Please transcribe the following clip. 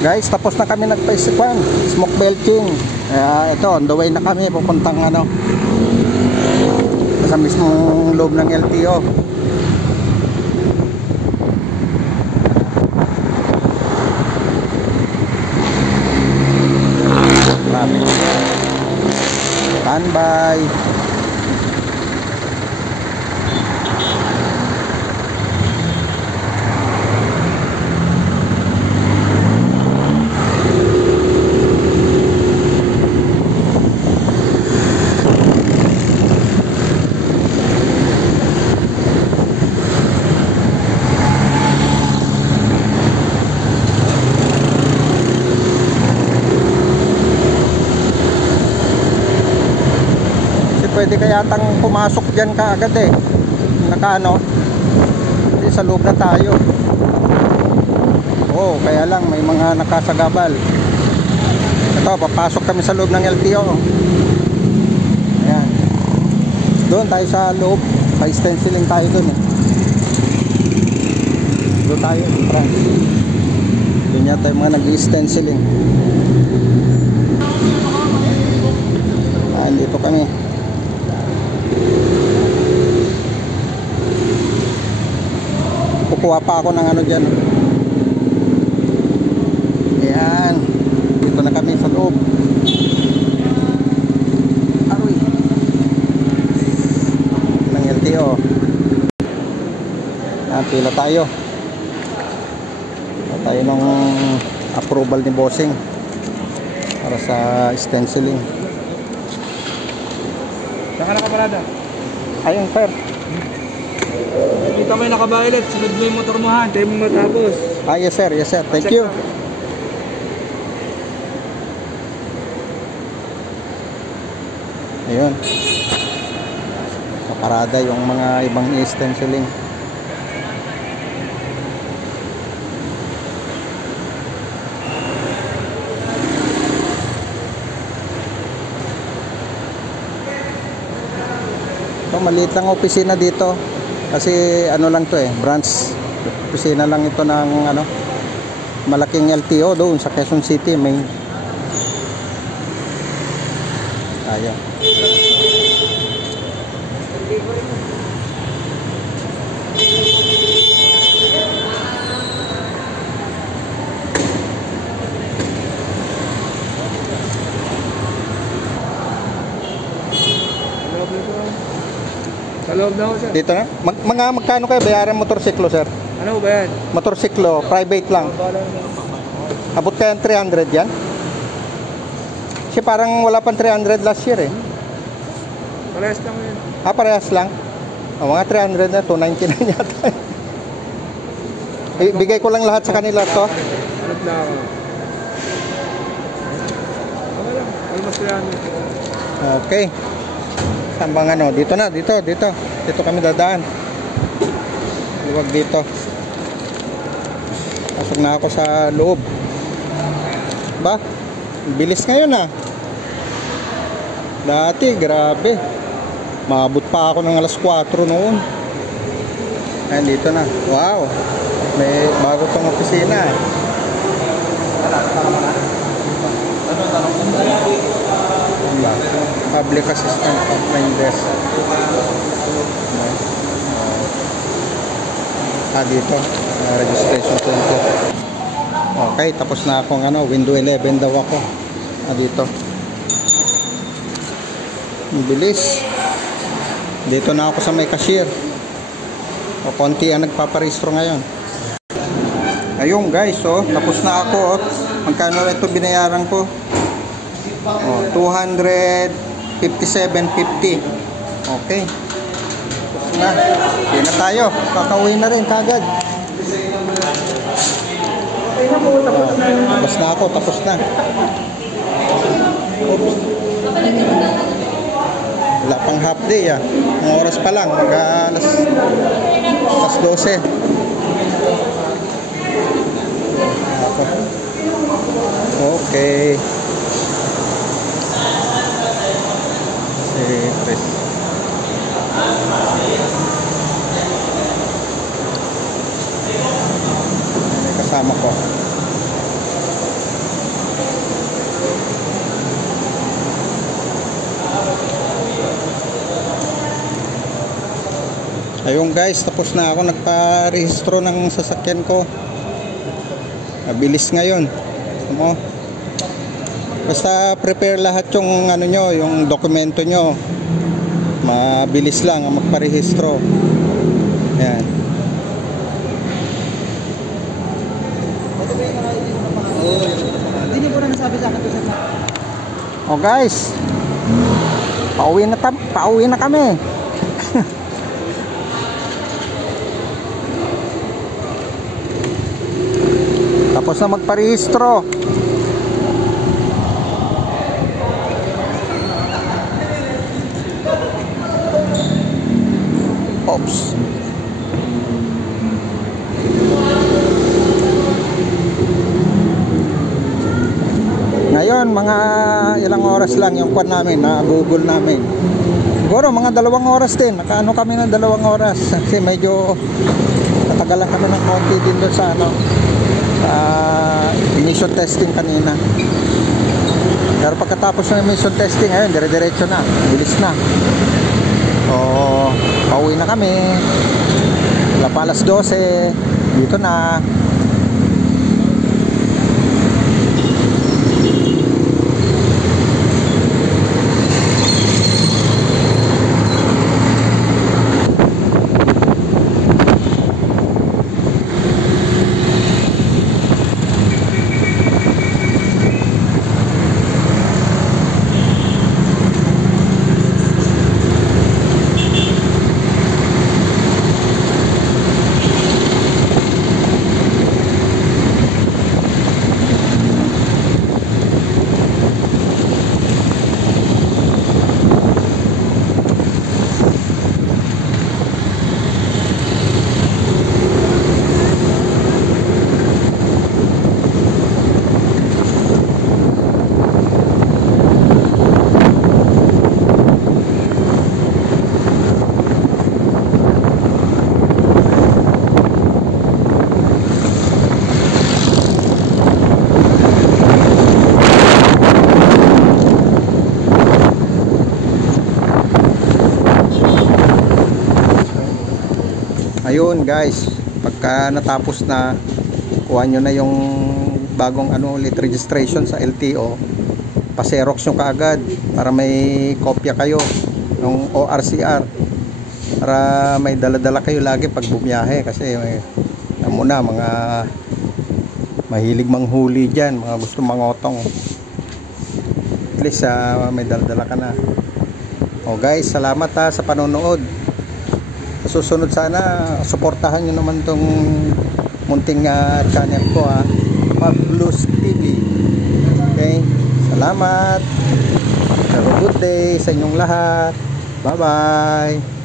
Guys, tapos na kami nagpa-ispan, smoke belching. Ito, on the way na kami pupuntang ano, sa mismong loob ng LTO. Standby. Pwede kaya tang pumasok dyan kaagad eh. Nakaano, sa loob na tayo. Oo, kaya lang may mga nakasagabal. Ito, papasok kami sa loob ng LTO. Ayan. Doon tayo sa loob. Sa stenciling tayo doon eh. Doon tayo, France. Doon yata yung mga nag-stenciling. Ayan, dito kami. Kukuha pa ako ng ano dyan. Ayan, dito na kami sa loob. Aroy ng LTO. Ayan, pila tayo. Pila tayo ng approval ni bossing para sa stenciling. Saan ka nakaparada? Ayun, sir. Kita mo yung nakabahilit, sunod mo yung motor mo ha, tayo mo matapos. Yes sir, yes sir, thank you. Ayun, paparada yung mga ibang stenciling. Ito, maliit lang opisina dito. Kasi ano lang to eh, branch opisina lang ito ng ano, malaking LTO doon sa Quezon City, may ayan. Sa loob na ako, sir. Dito na? Magkano kayo bayaran motorsiklo, sir? Ano ba yan? Motorsiklo, private lang. Abot kaya 300 yan? Kasi parang wala pang 300 last year eh. Parehas lang yun. Parehas lang. Mga 300 na, 299 yata. Bigay ko lang lahat sa kanila to. Alot na ako. Okay lang, almost 300. Okay. Saan bang ano? Dito na, dito kami dadaan. Luwag dito. Pasok na ako sa loob. Ba? Bilis ngayon ah. Dati, grabe. Maabot pa ako ng alas 4 noon. Ayan, dito na. Wow. May bago tong opisina eh. Public assistant hotline desk. Dito registration form ko. Okay, tapos na akong ano, window 11 daw ako. Dito. Bilis. Dito na ako sa may cashier. O konti ang nagpaparehistro ngayon. Ayun guys, tapos na ako. Magkano ito binayaran ko? 257.50. Okay. Na. Hindi na tayo. Kakauwi na rin kagad. Tapos na ako. Tapos na. Oops. Wala pang half day ah. Ang oras pa lang. Alas 12. Okay. Chris. May kasama ko. Ayun guys, tapos na ako nagpa-rehistro ng sasakyan ko. Mabilis ngayon. Ano? Basta prepare lahat yung ano nyo, yung dokumento nyo. Mabilis lang ang magparehistro. Yan. Hindi niyo po na nasabi sa akin. Oh guys, pauwi na kami. Tapos na magparehistro. Oops. Ngayon mga ilang oras lang yung kwan namin na Google namin. Siguro mga 2 oras din. Nakaano kami ng 2 oras kasi medyo natagalan kami ng konti din doon sa ano, emission testing kanina. Pero pagkatapos ng emission testing, ayun, dire-diretso na, bilis na. So, pauwi na kami. Wala pa alas 12, dito na. Ayun guys, pagka natapos na, kuha nyo na yung bagong ano ulit registration sa LTO, pa-xerox nyo kaagad para may kopya kayo ng ORCR, para may dala-dala kayo lagi pag bumiyahe, kasi may, alam mo na, mga mahilig manghuli dyan, mga gusto mangotong, at least may dala-dala ka na. O guys, salamat sa panonood. Susunod sana suportahan nyo naman tong munting channel ko, Marblues TV. Okay, salamat, have a good day sa inyong lahat. Bye bye.